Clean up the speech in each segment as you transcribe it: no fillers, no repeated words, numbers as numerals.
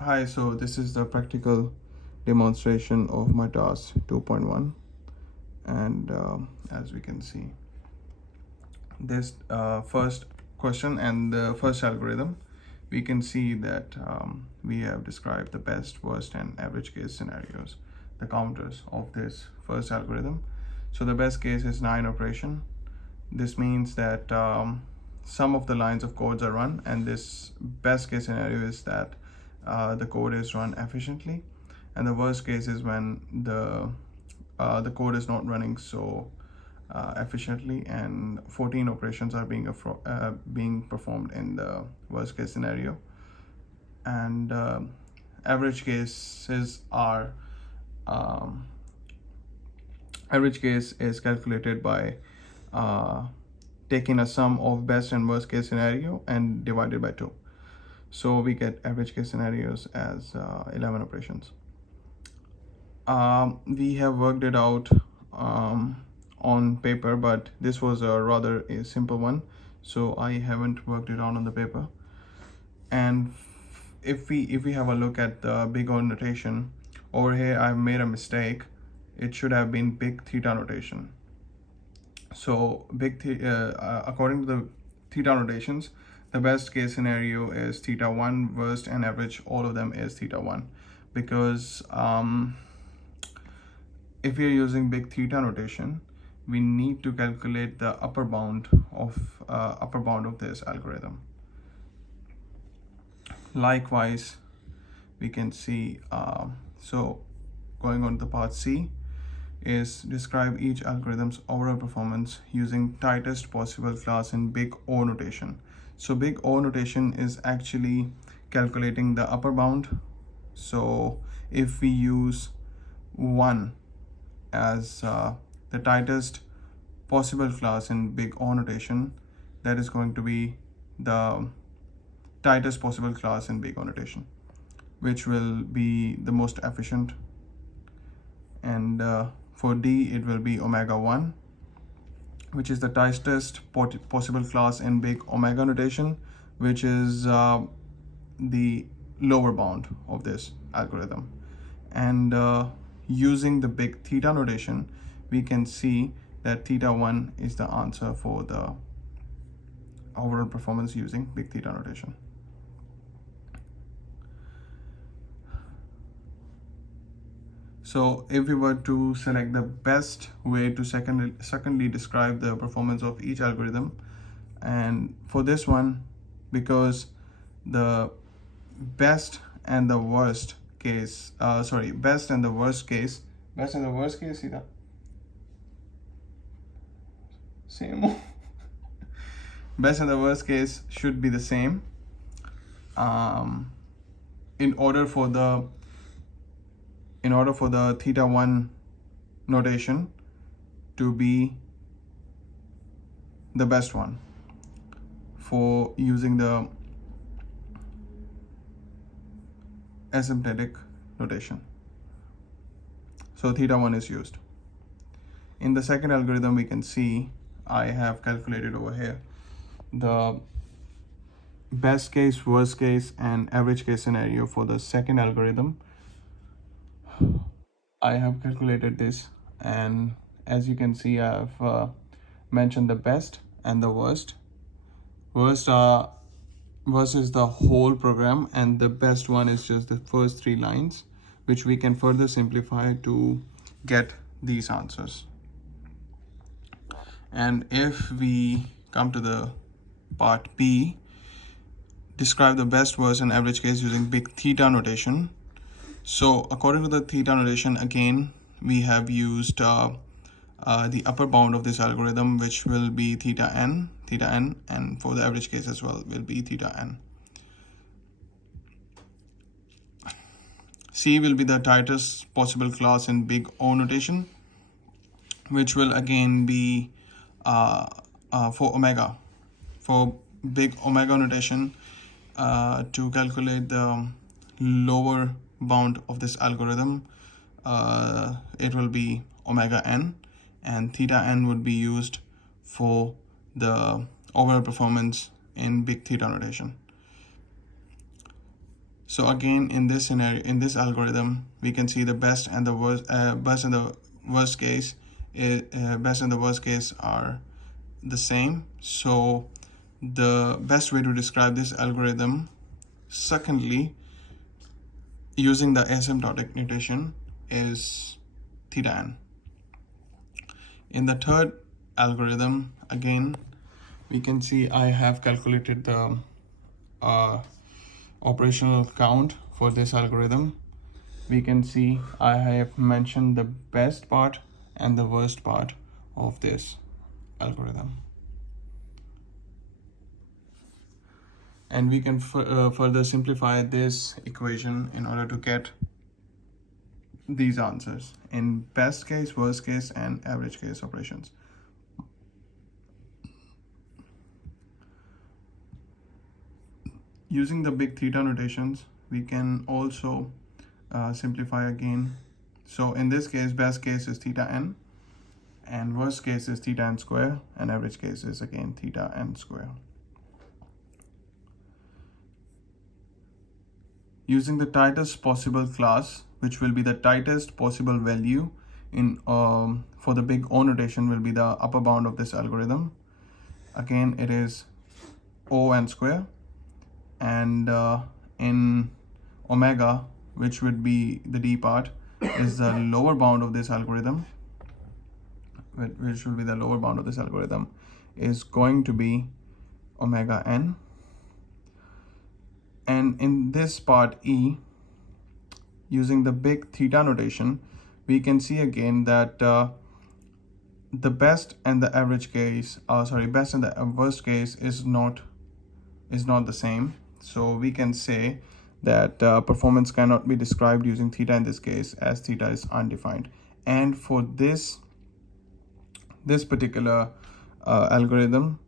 Hi, so this is the practical demonstration of my task 2.1, and as we can see, this first question and the first algorithm, we can see that we have described the best, worst, and average case scenarios, the counters of this first algorithm. So the best case is 9 operation. This means that some of the lines of codes are run, and this best case scenario is that the code is run efficiently, and the worst case is when the code is not running so efficiently, and 14 operations are being performed in the worst case scenario. And average cases are um, average case is calculated by uh, taking a sum of best and worst case scenario and divided by 2. So we get average case scenarios as 11 operations. We have worked it out on paper, but this was a simple one, so I haven't worked it out on the paper. And if we have a look at the big O notation, over here I've made a mistake. It should have been big theta notation. So according to the theta notations, the best case scenario is theta 1, worst and average, all of them is theta 1, because if we are using big theta notation, we need to calculate the upper bound of this algorithm. Likewise, we can see so going on to part C is describe each algorithm's overall performance using tightest possible class in big O notation. So big O notation is actually calculating the upper bound. So if we use 1 as the tightest possible class in big O notation, that is going to be the tightest possible class in big O notation, which will be the most efficient. And for D, it will be omega 1, which is the tightest possible class in big omega notation, which is the lower bound of this algorithm. And using the big theta notation, we can see that theta 1 is the answer for the overall performance using big theta notation. So if we were to select the best way to secondly describe the performance of each algorithm, and for this one, because the best and the worst case, best and the worst case, either same. Best and the worst case should be the same. In order for the theta 1 notation to be the best one for using the asymptotic notation, so theta 1 is used. In the second algorithm, we can see I have calculated over here the best case, worst case, and average case scenario for the second algorithm. I have calculated this, and as you can see, I have mentioned the best and the worst. Worst is the whole program, and the best one is just the first 3 lines, which we can further simplify to get these answers. And if we come to the part B, describe the best, worst, and average case using big theta notation. So according to the theta notation, again, we have used the upper bound of this algorithm, which will be theta n, and for the average case as well will be theta n. C will be the tightest possible class in big O notation, which will again be for omega. For big omega notation, to calculate the lower bound of this algorithm, it will be omega n, and theta n would be used for the overall performance in big theta notation. So again, in this scenario, in this algorithm, we can see the best and the worst, best and the worst case best and the worst case are the same. So the best way to describe this algorithm, secondly, using the asymptotic notation, is theta n. In the third algorithm, again, we can see I have calculated the operational count for this algorithm. We can see I have mentioned the best part and the worst part of this algorithm. And we can further simplify this equation in order to get these answers in best case, worst case, and average case operations. Using the big theta notations, we can also simplify again. So in this case, best case is theta n, and worst case is theta n square, and average case is again theta n square. Using the tightest possible class, which will be the tightest possible value in for the big O notation, will be the upper bound of this algorithm. Again, it is O n square, and in omega, which would be the d part, is the lower bound of this algorithm, which will be the lower bound of this algorithm, is going to be omega n. And in this part E, using the big theta notation, we can see again that the best and the average case, best and the worst case is not the same. So we can say that performance cannot be described using theta in this case, as theta is undefined. And for this particular algorithm,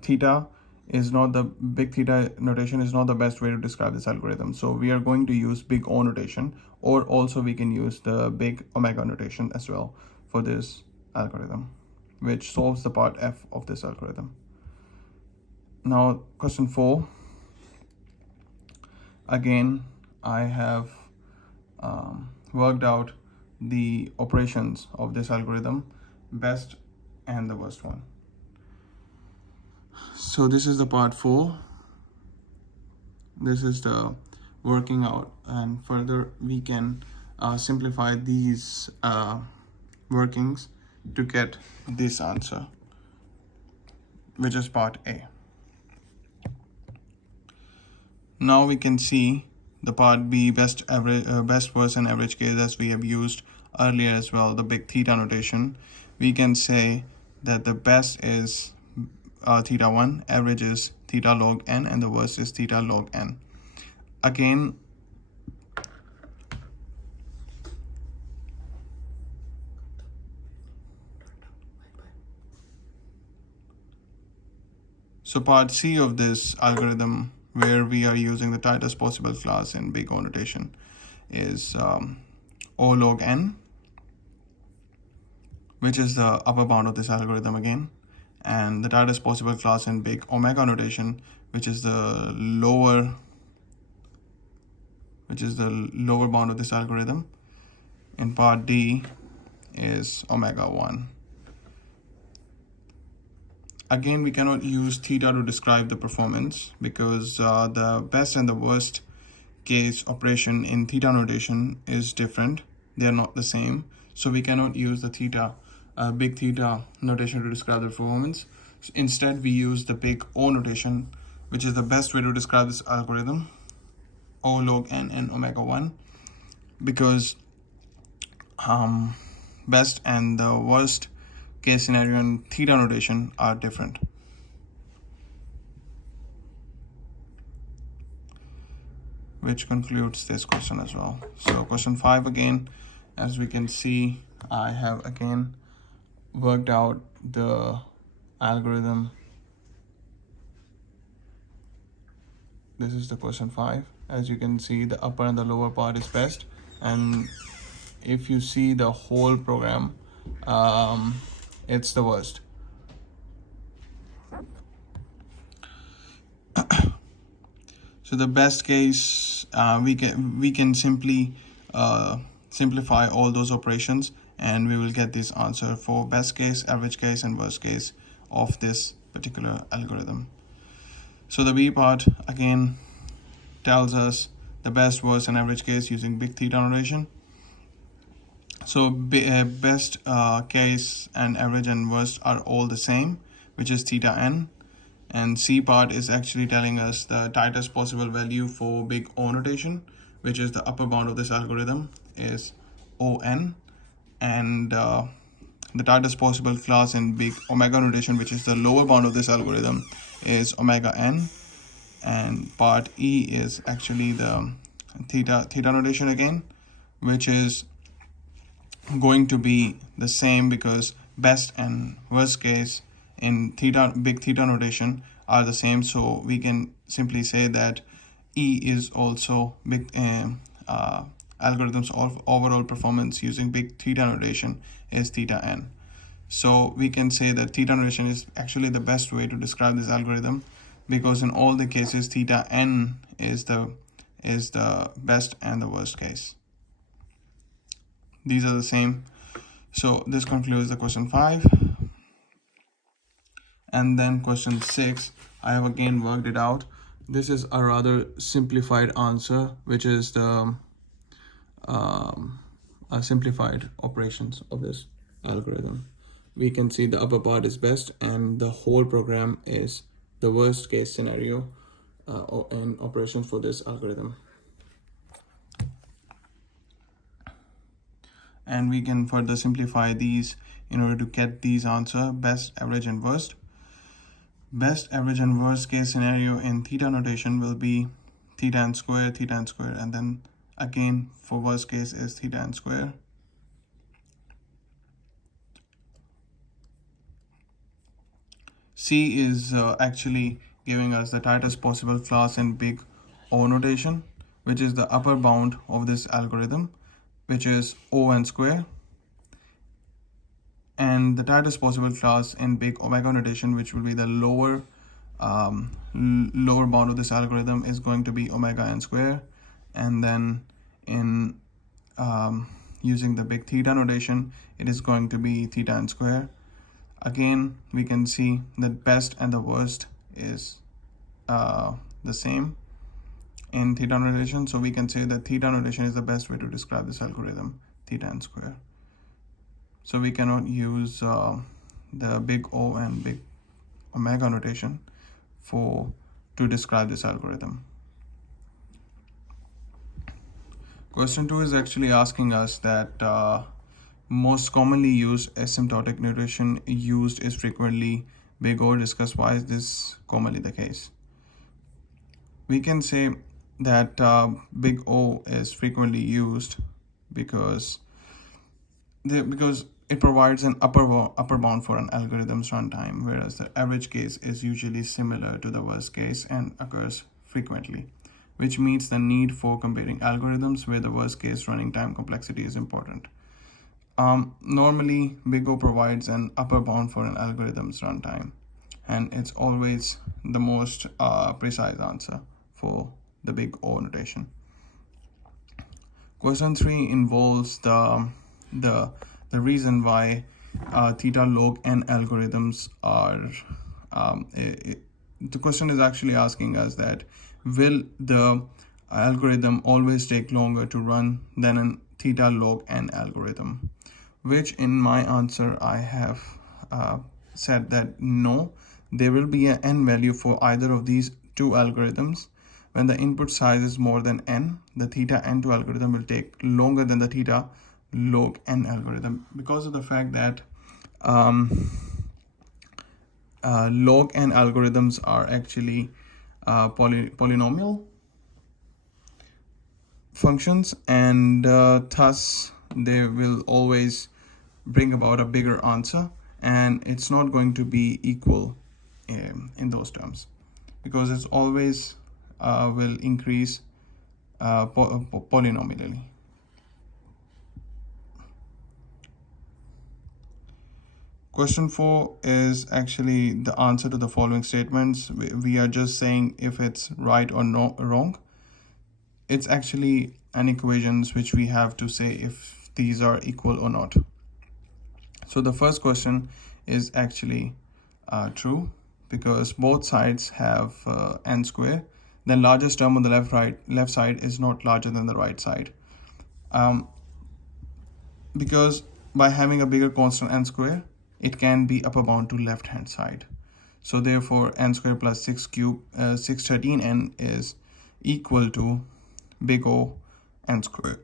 theta is not the big theta notation is not the best way to describe this algorithm. So we are going to use big O notation, or also we can use the big omega notation as well for this algorithm, which solves the part F of this algorithm. Now, question 4. Again, I have worked out the operations of this algorithm, best and the worst one. So this is the part 4. This is the working out, and further we can simplify these workings to get this answer, which is part A. Now we can see the part B, best, worst, and average case, as we have used earlier as well, the big theta notation. We can say that the best is theta 1, average is theta log n, and the worst is theta log n. Again, so part C of this algorithm, where we are using the tightest possible class in big O notation, is O log n, which is the upper bound of this algorithm again, and the tightest possible class in big omega notation, which is the lower bound of this algorithm. In part D is omega 1. Again, we cannot use theta to describe the performance, because the best and the worst case operation in theta notation is different. They are not the same. So we cannot use the theta, big theta notation to describe the performance. Instead, we use the big O notation, which is the best way to describe this algorithm, O log n and omega 1, because best and the worst case scenario in theta notation are different. Which concludes this question as well. So question 5 again, as we can see, I have again worked out the algorithm. This is the question 5. As you can see, the upper and the lower part is best, and if you see the whole program, it's the worst. So the best case, we can simply simplify all those operations, and we will get this answer for best case, average case, and worst case of this particular algorithm. So the B part again tells us the best, worst, and average case using big theta notation. So best case and average and worst are all the same, which is theta n. And C part is actually telling us the tightest possible value for big O notation, which is the upper bound of this algorithm is ON. And the tightest possible class in big omega notation, which is the lower bound of this algorithm, is omega n. And part E is actually the theta notation again, which is going to be the same because best and worst case in big theta notation are the same. So we can simply say that E is also big algorithms of overall performance using big theta notation is theta n. So we can say that theta notation is actually the best way to describe this algorithm, because in all the cases theta n is the best and the worst case. These are the same. So this concludes the question 5. And then question 6, I have again worked it out. This is a rather simplified answer, which is the simplified operations of this algorithm. We can see the upper part is best and the whole program is the worst case scenario in operations for this algorithm. And we can further simplify these in order to get these answer: best, average, and worst. Best, average, and worst case scenario in theta notation will be theta n square, and then again for worst case is theta n square. C is actually giving us the tightest possible class in big O notation, which is the upper bound of this algorithm, which is O(n) square. And the tightest possible class in big omega notation, which will be the lower bound of this algorithm, is going to be omega n square. And then in using the big theta notation, it is going to be theta n square. Again, we can see that best and the worst is the same in theta notation. So we can say that theta notation is the best way to describe this algorithm, theta n square. So we cannot use the big O and big omega notation to describe this algorithm. Question 2 is actually asking us that most commonly used asymptotic notation used is frequently big O. Discuss why is this commonly the case. We can say that big O is frequently used because it provides an upper bound for an algorithm's runtime, whereas the average case is usually similar to the worst case and occurs frequently, which meets the need for comparing algorithms where the worst case running time complexity is important. Normally, big O provides an upper bound for an algorithm's runtime, and it's always the most precise answer for the big O notation. Question 3 involves the reason why theta log n algorithms are the question is actually asking us that will the algorithm always take longer to run than a theta log n algorithm, which in my answer I have said that no, there will be an n value for either of these two algorithms. When the input size is more than n, the theta n2 algorithm will take longer than the theta log n algorithm, because of the fact that log n algorithms are actually polynomial functions, and thus they will always bring about a bigger answer, and it's not going to be equal in those terms, because it's always will increase polynomially. Question 4 is actually the answer to the following statements. We are just saying if it's right or no wrong. It's actually an equations which we have to say if these are equal or not. So the first question is actually true, because both sides have n square. Then largest term on the left side is not larger than the right side. Because by having a bigger constant n square, it can be upper bound to left hand side. So therefore n square plus 613n is equal to big O n square.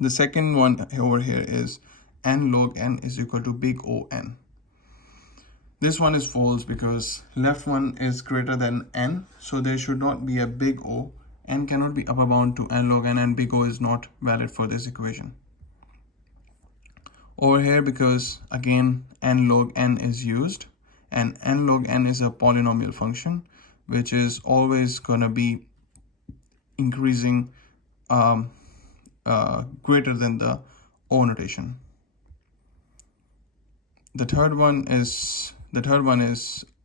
The second one over here is n log n is equal to big O n. This one is false because left one is greater than n, so there should not be a big O. N cannot be upper bound to n log n, and big O is not valid for this equation. Over here, because again n log n is used, and n log n is a polynomial function which is always gonna be increasing greater than the O notation. The third one is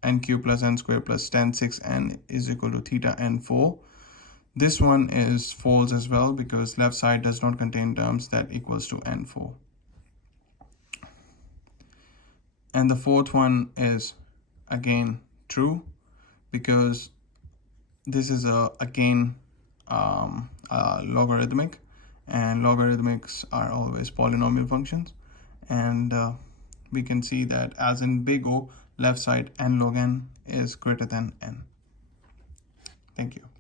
n cube plus n square plus tan 6n is equal to theta n4. This one is false as well because left side does not contain terms that equals to n4. And the fourth one is again true because this is again logarithmic, and logarithmics are always polynomial functions, and we can see that as in big O, left side n log n is greater than n. Thank you.